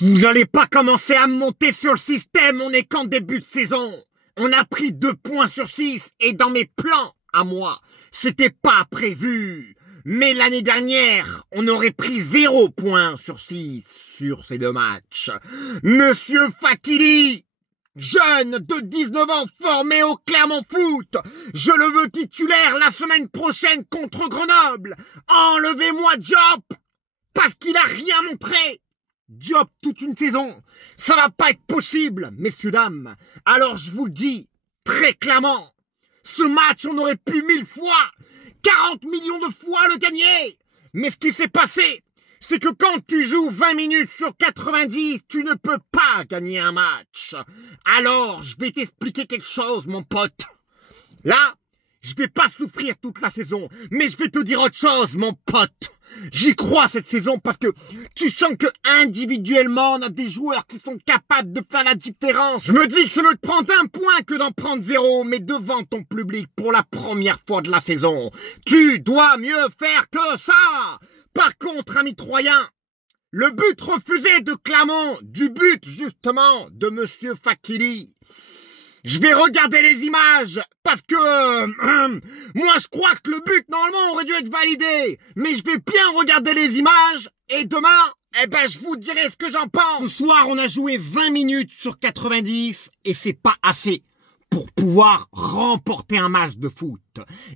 Vous allez pas commencer à me monter sur le système, on est qu'en début de saison. On a pris 2 points sur 6 et dans mes plans, à moi, c'était pas prévu. Mais l'année dernière, on aurait pris 0 points sur 6 sur ces 2 matchs. Monsieur Fakili, jeune de 19 ans formé au Clermont Foot, je le veux titulaire la semaine prochaine contre Grenoble. Enlevez-moi Diop, parce qu'il a rien montré. Diop toute une saison, ça va pas être possible, messieurs, dames. Alors je vous le dis, très clairement, ce match on aurait pu 1000 fois, 40 millions de fois le gagner. Mais ce qui s'est passé, c'est que quand tu joues 20 minutes sur 90, tu ne peux pas gagner un match. Alors, je vais t'expliquer quelque chose, mon pote. Là, je vais pas souffrir toute la saison, mais je vais te dire autre chose, mon pote. J'y crois cette saison parce que tu sens que individuellement, on a des joueurs qui sont capables de faire la différence. Je me dis que c'est mieux de prendre 1 point que d'en prendre 0, mais devant ton public pour la première fois de la saison. Tu dois mieux faire que ça. Par contre, amis troyens, le but refusé de Clermont, du but justement de Monsieur Fakili. Je vais regarder les images parce que moi je crois que le but normalement aurait dû être validé. Mais je vais bien regarder les images et demain, je vous dirai ce que j'en pense. Ce soir, on a joué 20 minutes sur 90 et c'est pas assez pour pouvoir remporter un match de foot.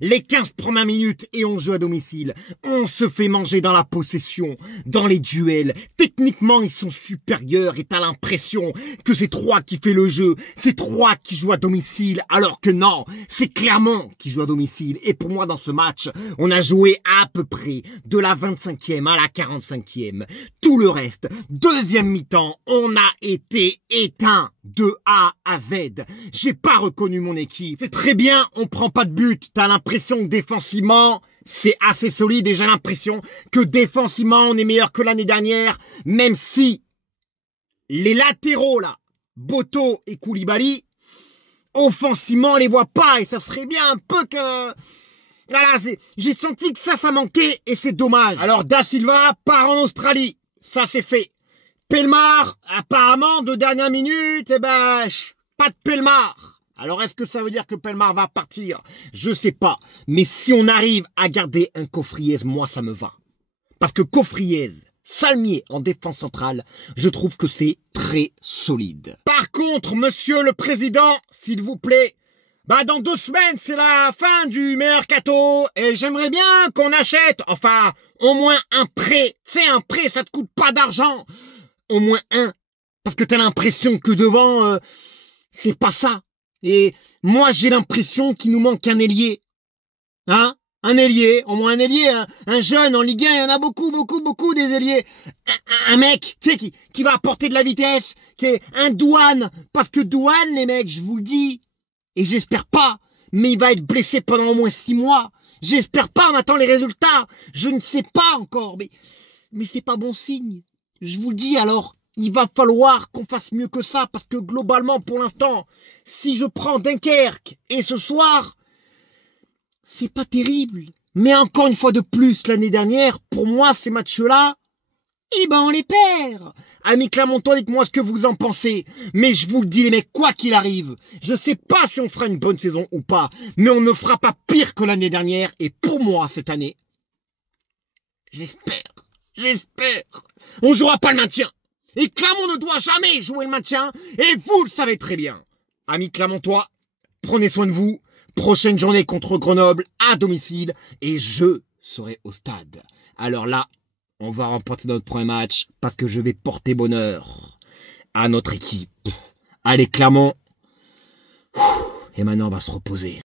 Les 15 premières minutes et on joue à domicile. On se fait manger dans la possession, dans les duels. Techniquement, ils sont supérieurs et t'as l'impression que c'est 3 qui fait le jeu. C'est 3 qui jouent à domicile, alors que non, c'est Clermont qui joue à domicile. Et pour moi, dans ce match, on a joué à peu près de la 25e à la 45e. Tout le reste, deuxième mi-temps, on a été éteint de A à Z. J'ai pas reconnu mon équipe. C'est très bien, on prend pas de but. T'as l'impression que défensivement, c'est assez solide et j'ai l'impression que défensivement, on est meilleur que l'année dernière, même si les latéraux, là, Boto et Koulibaly, offensivement, on les voit pas et ça serait bien un peu que... Voilà, j'ai senti que ça manquait et c'est dommage. Alors, Da Silva part en Australie. Ça, c'est fait. Pelmar, apparemment, de dernière minute, pas de Pelmar. Alors, est-ce que ça veut dire que Pelmar va partir? Je sais pas. Mais si on arrive à garder un Cofriez, moi, ça me va. Parce que Cofriez, Salmier en défense centrale, je trouve que c'est très solide. Par contre, monsieur le président, s'il vous plaît, dans 2 semaines, c'est la fin du mercato et j'aimerais bien qu'on achète, enfin, au moins un prêt. C'est un prêt, ça te coûte pas d'argent. Au moins un. Parce que t'as l'impression que devant, c'est pas ça. Et moi, j'ai l'impression qu'il nous manque un ailier. Hein? Un ailier, au moins un ailier, un jeune en Ligue 1, il y en a beaucoup des ailiers. Un mec, tu sais, qui va apporter de la vitesse, qui est un Douane. Parce que Douane, les mecs, je vous le dis, et j'espère pas, mais il va être blessé pendant au moins 6 mois. J'espère pas, on attend les résultats. Je ne sais pas encore, mais c'est pas bon signe. Je vous le dis alors. Il va falloir qu'on fasse mieux que ça parce que globalement, pour l'instant, si je prends Dunkerque et ce soir, c'est pas terrible. Mais encore une fois de plus, l'année dernière, pour moi, ces matchs-là, on les perd. Amis Clermontois, dites-moi ce que vous en pensez. Mais je vous le dis, les mecs, quoi qu'il arrive, je sais pas si on fera une bonne saison ou pas, mais on ne fera pas pire que l'année dernière. Et pour moi, cette année, j'espère, on jouera pas le maintien. Et Clermont ne doit jamais jouer le maintien, et vous le savez très bien. Amis Clermontois, prenez soin de vous. Prochaine journée contre Grenoble à domicile, et je serai au stade. Alors là, on va remporter notre premier match, parce que je vais porter bonheur à notre équipe. Allez Clermont, et maintenant on va se reposer.